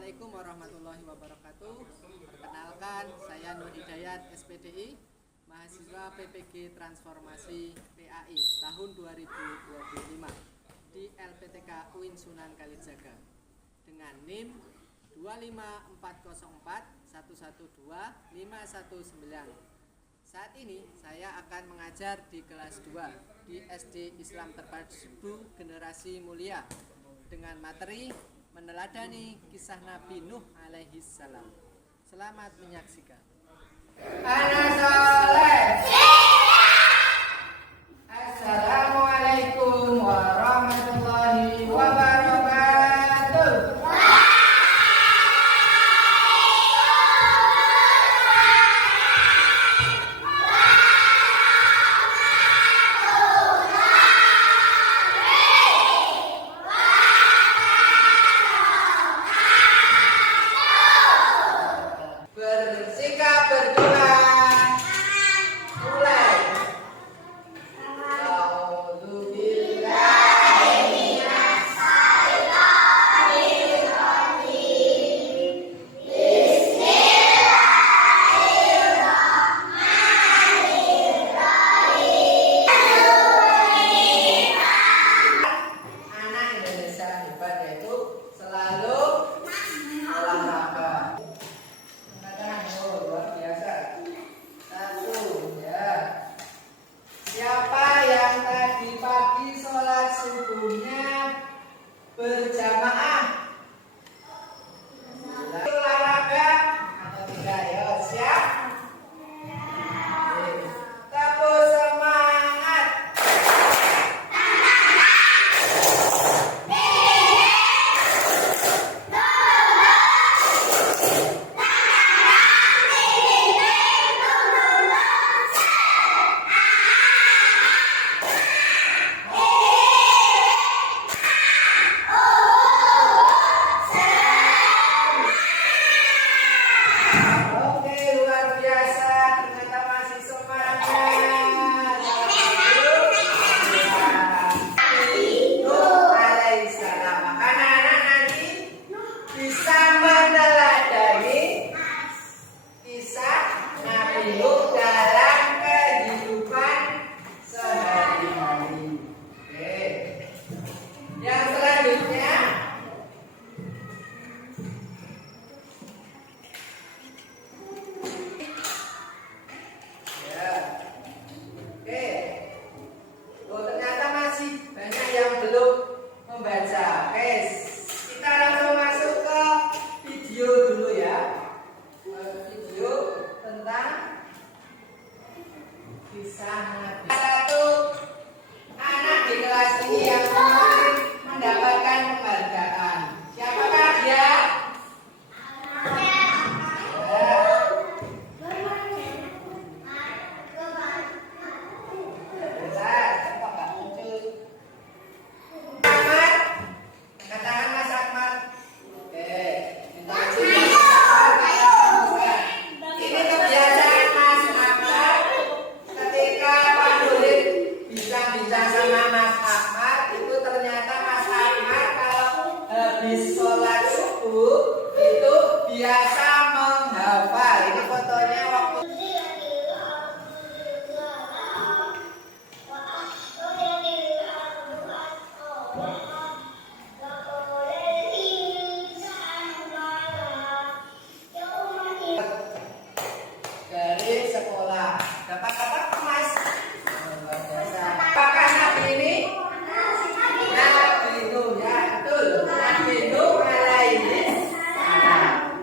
Assalamualaikum warahmatullahi wabarakatuh. Perkenalkan, saya Nur Hidayat SPDI, mahasiswa PPG Transformasi PAI tahun 2025 di LPTK UIN Sunan Kalijaga dengan NIM 25404112519. Saat ini saya akan mengajar di kelas 2 di SD Islam Terpadu Generasi Mulia dengan materi meneladani kisah Nabi Nuh alaihi salam. Selamat menyaksikan. Anak soleh. Assalamualaikum warahmatullahi wabarakatuh. Berjamaah olahraga atau tidak ya, siap? Tepuk semangat. Satu anak di kelas ini yang kemarin mendapatkan penghargaan. Siapakah dia? Sholat subuh itu biasa menghafal. Ini fotonya waktu dari sekolah. Dapat apa Mas? Apakah Nabi ini? Nabi Nuh, ya betul. Nabi Nuh alaihi salam.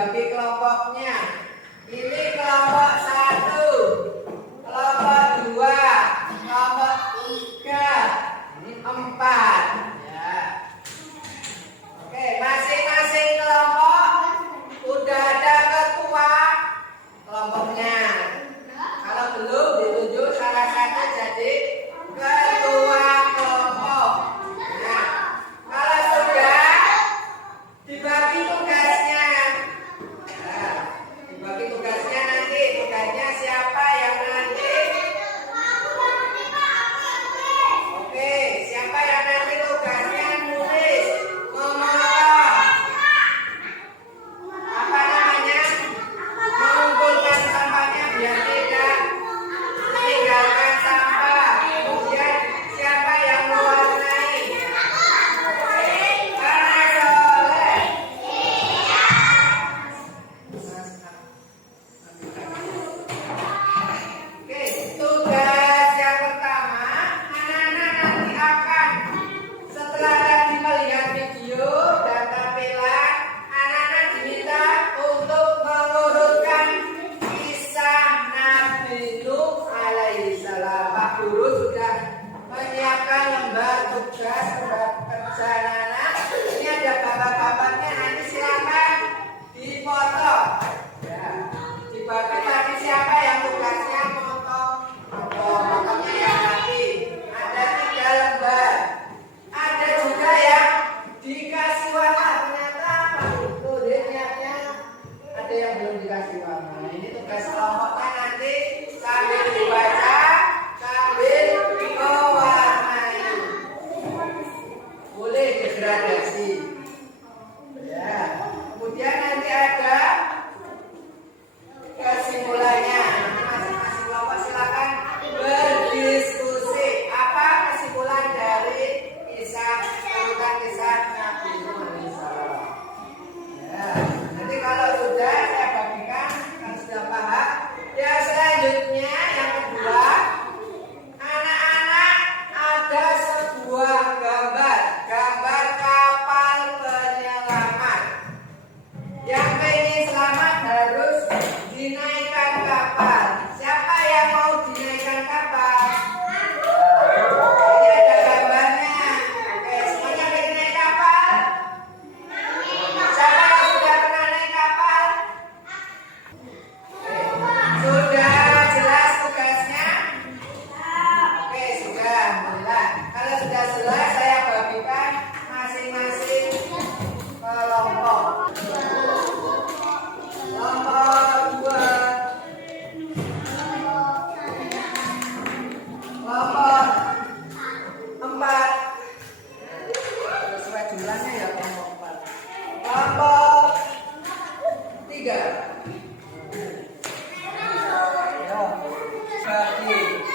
dibagi kelompoknya. Ini kelompok 1, kelompok 2, kelompok 3, ini 4. Ya. Oke, masing-masing kelompok udah ada ketua kelompoknya. Kalau belum ditunjuk salah satu jadi ketua kelompok. Nah, kalau sudah dibagi tugasnya. Nah, dibagi tugasnya nanti tugasnya siapa yang nanti? Oke, siapa yang nanti tugasnya nulis, memotong, apa namanya? Mengumpulkan sampahnya biar tidak meninggalkan sampah. Kemudian siapa yang mewarnai? Karena soleh. Oke, tugas yang pertama, anak-anak nanti akan setelah tadi melihat video dan tampilan, anak-anak diminta untuk mengurutkan kisah Nabi Nuh alaihi salam. Pak Guru sudah menyiapkan lembar tugas kerja anak-anak. Ini ada gambar-gambarnya, nanti silakan dipoto. Ya, dibagi tadi siapa yang tugasnya potongnya yang nanti ada 3 lembar. Ada juga yang dikasih warna, ternyata tuh dia niatnya ada yang belum dikasih warna. Nah, ini tugas kelompoknya nanti sambil dibaca sambil mewarnai. Boleh degradasi. Ya, kemudian nanti ada kesimpulannya. Nanti masing-masing kelompok silakan berdiskusi apa kesimpulan dari tentang kisah Nabi Nuh alaihi salam. Ya, nanti kalau sudah saya bagikan, kalau sudah paham, ya selanjutnya yang kedua, anak-anak ada sebuah gambar kapal penyelamat. Yang ingin selamat harus dinaikkan kapal. Siapa yang mau dinaikkan kapal? Ini ada gambarnya. Oke, semuanya ingin naik kapal? Siapa yang sudah pernah naik kapal? Sudah jelas tugasnya? Oke, sudah jelas. Kalau sudah jelas, saya bagikan masing-masing kelompok. Kelompok 2, kelompok 4, sesuai jumlahnya ya, kelompok 4. Kelompok 3. Yo, bagi.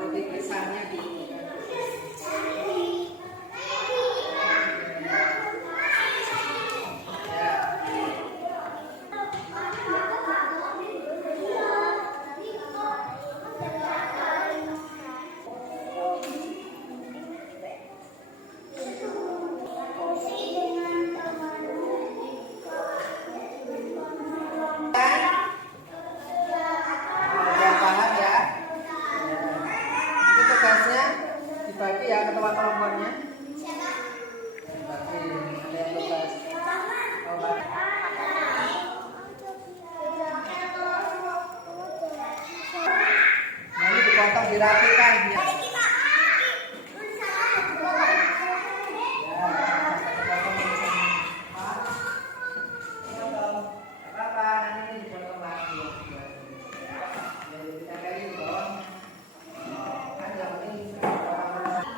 Nanti kisahnya gitu kan. Ya. Udah paham ya? Nanti tugasnya dibagi ya ketua kelompoknya. Dibagi, ada yang tugas. Nah, ini dipotong dirapikan ya. Ya, apa-apa, nanti dipotong lagi. Ya, kita kayak gitu. Kan yang penting orang-orang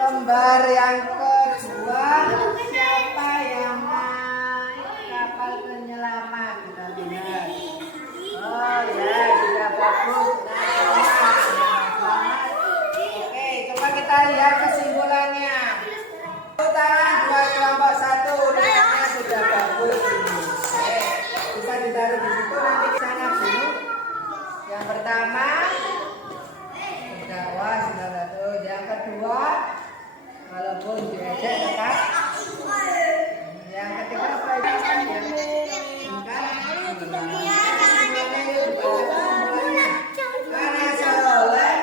lembar yang kedua, siapa yang naik kapal penyelamat? Benar-benar. Oh ya, sudah bagus. Selamat. Oke, coba kita lihat kesimpulannya. Tangan dua kelompok satu, nilainya sudah bagus. Oke, bisa ditaruh di situ, nanti ke sana dulu. Yang pertama, dakwah sudah satu. Yang kedua, walaupun diajak tetap. Yang ketiga apa itu? Karena soleh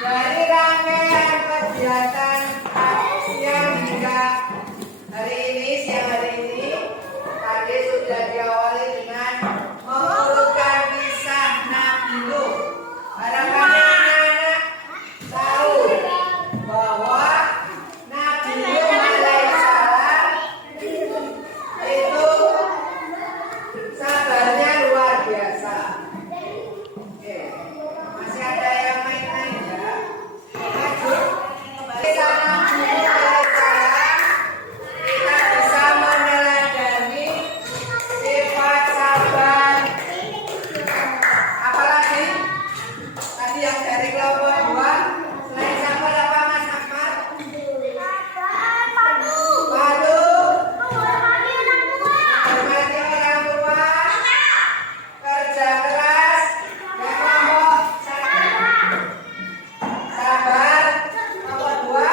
dari rangkaian kegiatan siang hingga hari ini, tadi sudah diawali dengan mengurutkan kisah Nabi Nuh. Harapannya anak-anak tahu bahwa Nabi Nuh alaihissalam itu sabarnya luar biasa. Oke, masih ada yang main-main ya? Lanjut. Kisah Nabi Nuh alaihissalam kita bisa meneladani sifat sabar. Apalagi tadi yang dari kelompok dua, selain sabar apa Mas Ahmad? Padu. Hormati orang tua, kerja keras, dan kelompok sabar. Kelompok dua,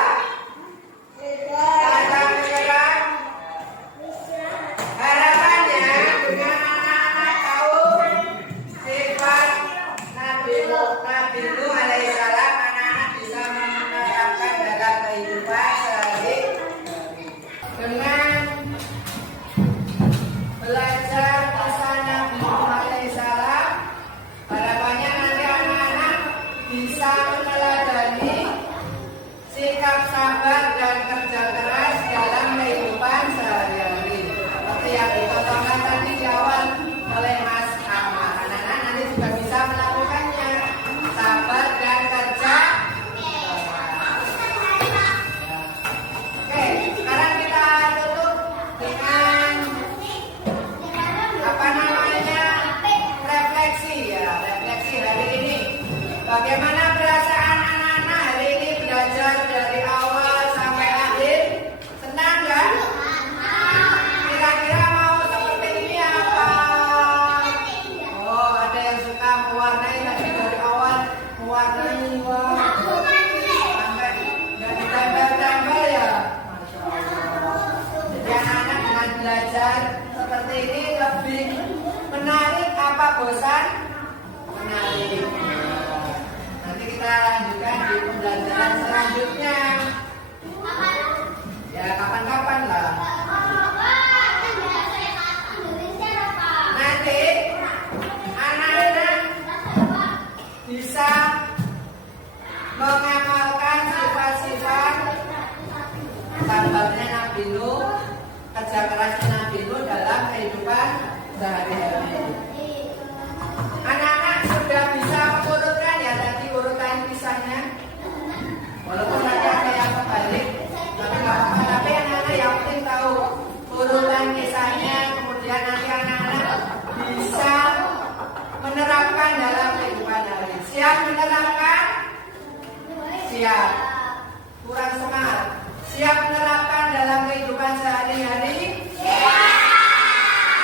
pantang menyerah. Harapannya dengan anak-anak tahu sifat Nabi Nuh alaihissalam, anak-anak bisa menerapkan dalam kehidupan sehari-hari. Dengan belajar kisah Nabi Nuh alaihissalam, harapannya nanti anak-anak bisa meneladani sikap sabar dan kerja keras dalam kehidupan sehari-hari. Seperti yang ditontonkan tadi di awal oleh Mas Ahmad. Anak-anak nanti juga bisa melakukannya. Sabar dan kerja keras. Oke, sekarang kita tutup dengan apa namanya? Refleksi ya, refleksi hari ini. Bagaimana perasaan anak-anak hari ini belajar dari awal sampai akhir? Senang kan? Kira-kira mau seperti ini apa? Oh, ada yang suka mewarnai tadi dari awal, mewarnai wah. Sampai nggak ditempel-tempel ya. Masya Allah. Jadi anak-anak dengan belajar seperti ini lebih menarik apa bosan? Menarik. Nanti kita lanjutkan di pembelajaran selanjutnya. Ya kapan-kapan lah. Nanti anak-anak bisa mengamalkan sifat-sifat sabarnya Nabi Nuh, kerja kerasnya Nabi Nuh dalam kehidupan sehari-hari. Anak-anak sudah bisa mengurutkan ya tadi urutan kisahnya. Walaupun tadi ada yang kebalik, tapi nggak apa-apa. Tapi anak-anak yang penting tahu urutan kisahnya, kemudian nanti anak-anak bisa menerapkan dalam kehidupan hari. Siap menerapkan? Siap. Kurang semangat. Siap menerapkan dalam kehidupan sehari-hari? Siap.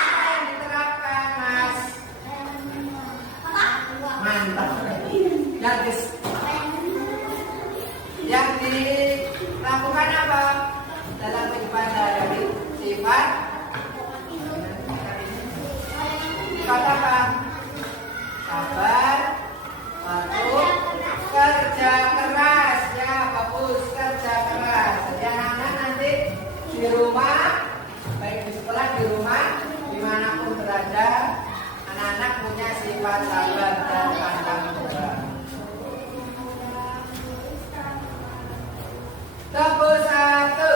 Apa yang diterapkan, Mas? Mantap. Bagus. Yang dilakukan apa dalam kehidupan sehari-hari? Sifat apa? Sabar, patuh, kerja keras. Ya, bagus, kerja keras. Jadi anak-anak nanti di rumah, baik di sekolah, di rumah, dimanapun berada, anak-anak punya sifat sabar dan pantang menyerah. Tepuk satu.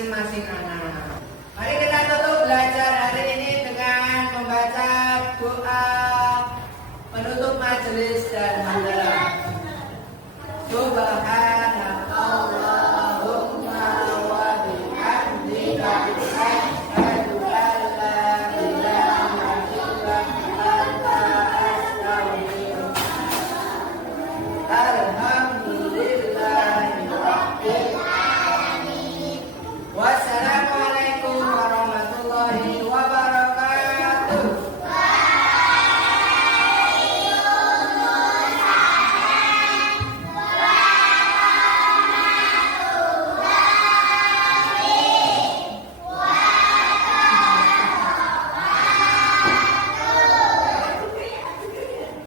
masing-masing anak. Mari kita tutup belajar hari ini dengan membaca doa penutup majelis dan hamdalah. Subhan